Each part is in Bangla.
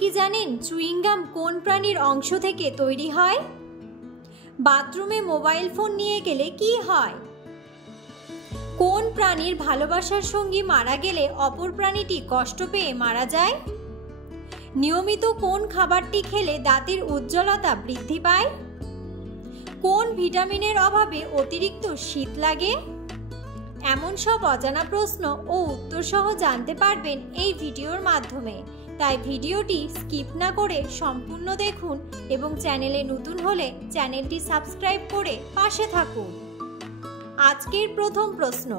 কি জানেন চুইংগাম কোন প্রাণীর অংশ থেকে তৈরি হয়? বাথরুমে মোবাইল ফোন নিয়ে গেলে কি হয়? কোন প্রাণীর ভালোবাসার সঙ্গী মারা গেলে অপর প্রাণীটি কষ্ট পেয়ে মারা যায়? নিয়মিত কোন খাবারটি খেলে দাঁতের উজ্জ্বলতা বৃদ্ধি পায়? কোন ভিটামিনের অভাবে অতিরিক্ত শীত লাগে? এমন সব অজানা প্রশ্ন ও উত্তর সহ জানতে পারবেন এই ভিডিওর মাধ্যমে। তাই ভিডিওটি স্কিপ না করে সম্পূর্ণ দেখুন এবং চ্যানেলে নতুন হলে চ্যানেলটি সাবস্ক্রাইব করে পাশে থাকুন। আজকের প্রথম প্রশ্ন,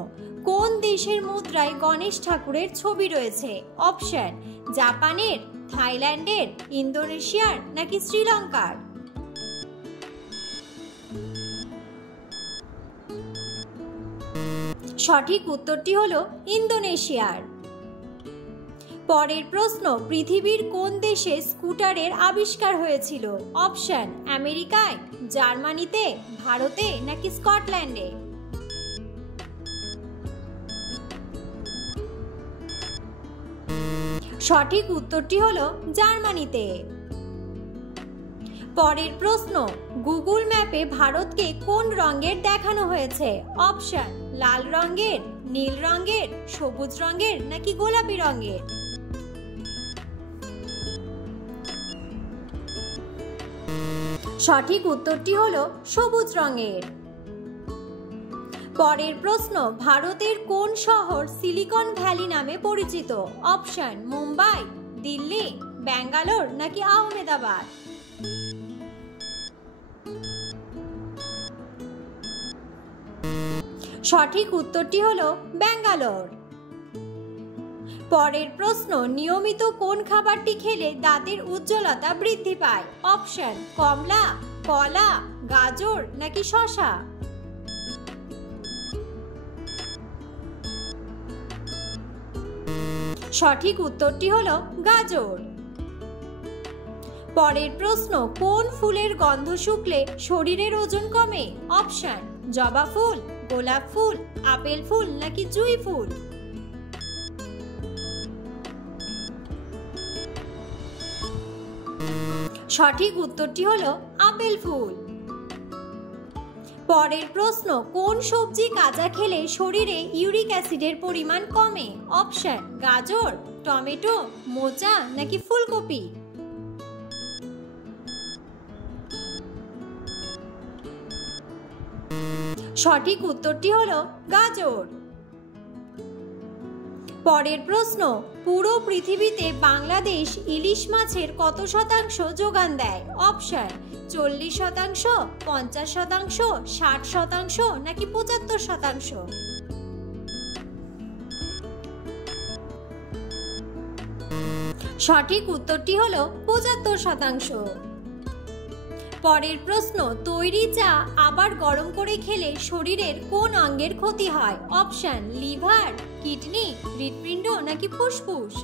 কোন দেশের মুদ্রায় গণেশ ঠাকুরের ছবি রয়েছে? অপশন: জাপানের, থাইল্যান্ডের, ইন্দোনেশিয়ার নাকি শ্রীলঙ্কার? সঠিক উত্তরটি হলো ইন্দোনেশিয়ার। পরের প্রশ্ন, পৃথিবীর কোন দেশে স্কুটারের আবিষ্কার হয়েছিল? অপশন: আমেরিকায়, জার্মানিতে, ভারতে নাকি স্কটল্যান্ডে? সঠিক উত্তরটি হলো জার্মানিতে। পরের প্রশ্ন, গুগল ম্যাপে ভারতকে কোন রঙের দেখানো হয়েছে? অপশন: লাল রঙের, নীল রঙের, সবুজ রঙের নাকি গোলাপি রঙের? সঠিক উত্তরটি হলো সবুজ রঙের। পরের প্রশ্ন, ভারতের কোন শহর সিলিকন ভ্যালি নামে পরিচিত? অপশন: মুম্বাই, দিল্লি, ব্যাঙ্গালোর নাকি আহমেদাবাদ? সঠিক উত্তরটি হলো ব্যাঙ্গালোর। পরের প্রশ্ন, নিয়মিত কোন খাবারটি খেলে দাঁতের উজ্জ্বলতা বৃদ্ধি পায়? অপশন: কমলা, কলা, গাজর নাকি শসা? সঠিক উত্তরটি হলো গাজর। পরের প্রশ্ন, কোন ফুলের গন্ধ শুকলে শরীরের ওজন কমে? অপশন: জবা ফুল, গোলাপ ফুল, আপেল ফুল নাকি জুঁই ফুল? সঠিক উত্তরটি হলো আপেল ফুল। পরের প্রশ্ন, কোন সবজি কাঁচা খেলে শরীরে ইউরিক অ্যাসিডের পরিমাণ কমে? অপশন: গাজর, টমেটো, মোচা নাকি ফুলকপি? সঠিক উত্তরটি হলো গাজর। পরের প্রশ্ন, পুরো পৃথিবীতে বাংলাদেশ ইলিশ মাছের কত শতাংশ যোগান দেয়? অপশন: 40%, 50%, 60% নাকি 75%? সঠিক উত্তরটি হলো 75%। পরের প্রশ্ন, তৈরি চা আবার গরম করে খেলে শরীরের কোন অঙ্গের ক্ষতি হয়? অপশন: লিভার, কিডনি, হৃৎপিণ্ড নাকি ফুসফুস?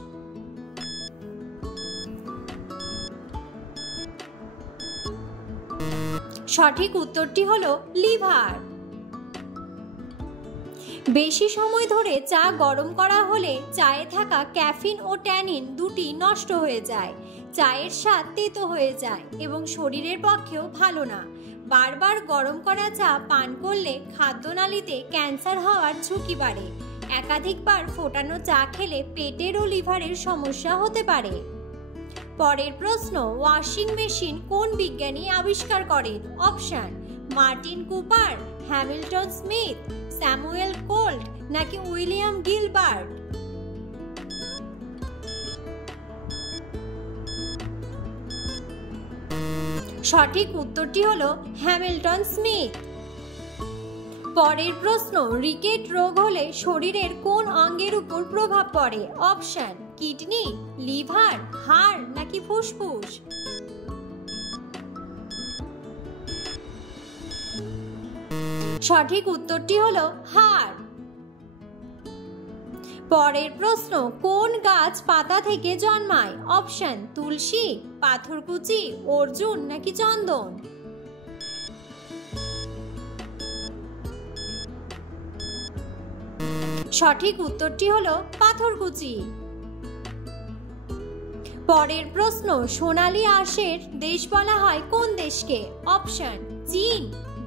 সঠিক উত্তরটি হলো লিভার। বেশি সময় ধরে চা গরম করা হলে চায়ে থাকা ক্যাফিন ও ট্যানিন দুটি নষ্ট হয়ে যায়, চায়ের স্বাদ তেতো হয়ে যায় এবং শরীরের পক্ষেও ভালো না। বারবার গরম করা চা পান করলে খাদ্যনালীতে ক্যান্সার হওয়ার ঝুঁকি বাড়ে। একাধিকবার ফোটানো চা খেলে পেটের ও লিভারের সমস্যা হতে পারে। পরের প্রশ্ন, ওয়াশিং মেশিন কোন বিজ্ঞানী আবিষ্কার করেন? Option: Martin Cooper, Hamilton Smith, Samuel Colt নাকি উইলিয়াম গিলবার্ট? সঠিক উত্তরটি হলো হ্যামিল্টন স্মিথ। পরের প্রশ্ন, রিকেট রোগ হলে শরীরের কোন অঙ্গের উপর প্রভাব পড়ে? অপশন: কিডনি, লিভার, হাড় নাকি ফুসফুস? সঠিক উত্তরটি হলো হাড়। পরের প্রশ্ন, কোন গাছ পাতা থেকে জন্মায়? অপশন: তুলসী, পাথরকুচি, অর্জুন নাকি চন্দন? সঠিক উত্তরটি হলো পাথরকুচি। পরের প্রশ্ন, সোনালী আঁশের দেশ বলা হয় কোন দেশকে? অপশন: চীন,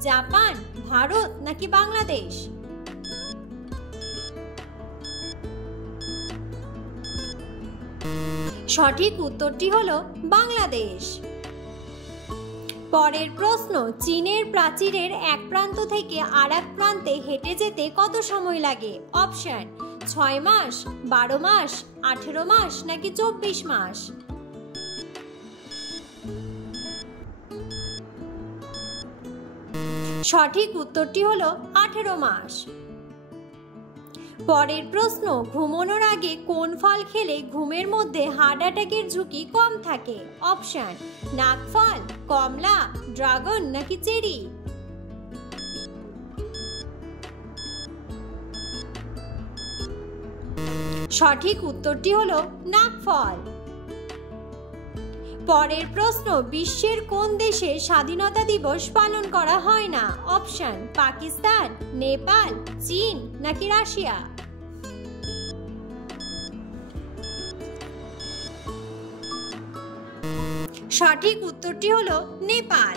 জাপান, ভারত নাকি বাংলাদেশ? সঠিক উত্তরটি হলো বাংলাদেশ। পরের প্রশ্ন, চীনের প্রাচীরের এক প্রান্ত থেকে আর এক প্রান্তে হেঁটে যেতে কত সময় লাগে? অপশন: 6 মাস, 12 মাস, 18 মাস নাকি 24 মাস? সঠিক উত্তরটি হলো 18 মাস। পরের প্রশ্ন, ঘুমানোর আগে কোন ফল খেলে ঘুমের মধ্যে হার্ট অ্যাটাকের ঝুঁকি কম থাকে? অপশন: নাকফল, কমলা, ড্রাগন নাকি চেরি? সঠিক উত্তরটি হলো নাকফল। পরের প্রশ্ন, বিশ্বের কোন দেশে স্বাধীনতা দিবস পালন করা হয় না? অপশন: পাকিস্তান, নেপাল, চীন নাকি রাশিয়া? সঠিক উত্তরটি হলো নেপাল।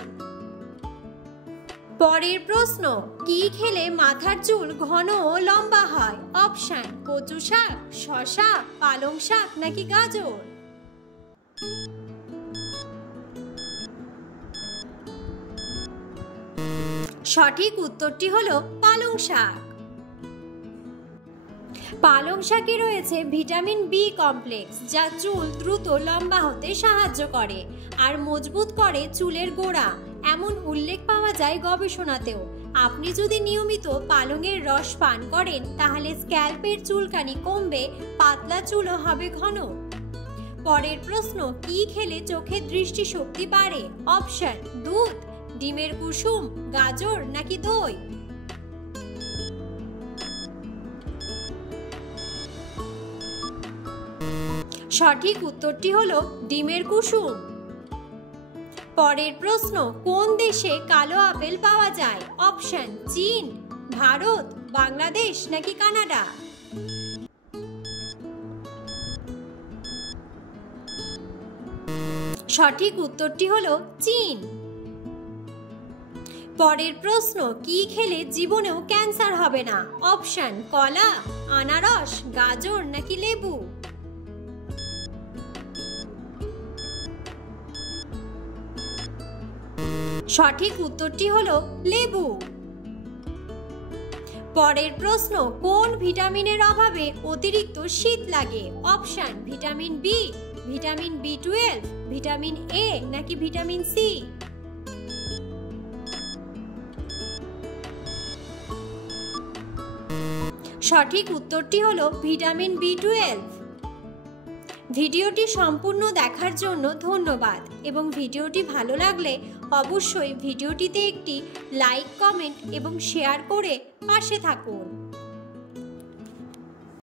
পরের প্রশ্ন, কি খেলে মাথার চুল ঘন ও লম্বা হয়? অপশন: কচু শাক, শসা, পালং শাক নাকি গাজর? সঠিক উত্তরটি হলো পালং শাক। পালং শাকে রয়েছে ভিটামিন বি কমপ্লেক্স, যা চুল দ্রুত লম্বা হতে সাহায্য করে আর মজবুত করে চুলের গোড়া, এমন উল্লেখ পাওয়া যায় গবেষণাতেও। আপনি যদি নিয়মিত পালংয়ের রস পান করেন তাহলে স্ক্যাল্পের চুলকানি কমবে, পাতলা চুলও হবে ঘন। পরের প্রশ্ন, কি খেলে চোখের দৃষ্টিশক্তি বাড়ে? অপশন: দুধ, ডিমের কুসুম, গাজর নাকি দই? সঠিক উত্তরটি হলো ডিমের কুসুম। পরের প্রশ্ন, কোন দেশে কালো আপেল পাওয়া যায়? অপশন: চীন, ভারত, বাংলাদেশ নাকি কানাডা? সঠিক উত্তরটি হলো চীন। পরের প্রশ্ন, কি খেলে জীবনেও ক্যান্সার হবে না? অপশন: কলা, আনারস, গাজর নাকি লেবু? সঠিক উত্তরটি হলো লেবু। পরের প্রশ্ন, কোন ভিটামিনের অভাবে অতিরিক্ত শীত লাগে? অপশন: ভিটামিন বি, ভিটামিন বি12, ভিটামিন এ নাকি ভিটামিন সি? সঠিক উত্তরটি হলো ভিটামিন বি12। ভিডিওটি সম্পূর্ণ দেখার জন্য ধন্যবাদ এবং ভিডিওটি ভালো লাগলে অবশ্যই ভিডিওটিতে একটি লাইক, কমেন্ট এবং শেয়ার করে পাশে থাকুন।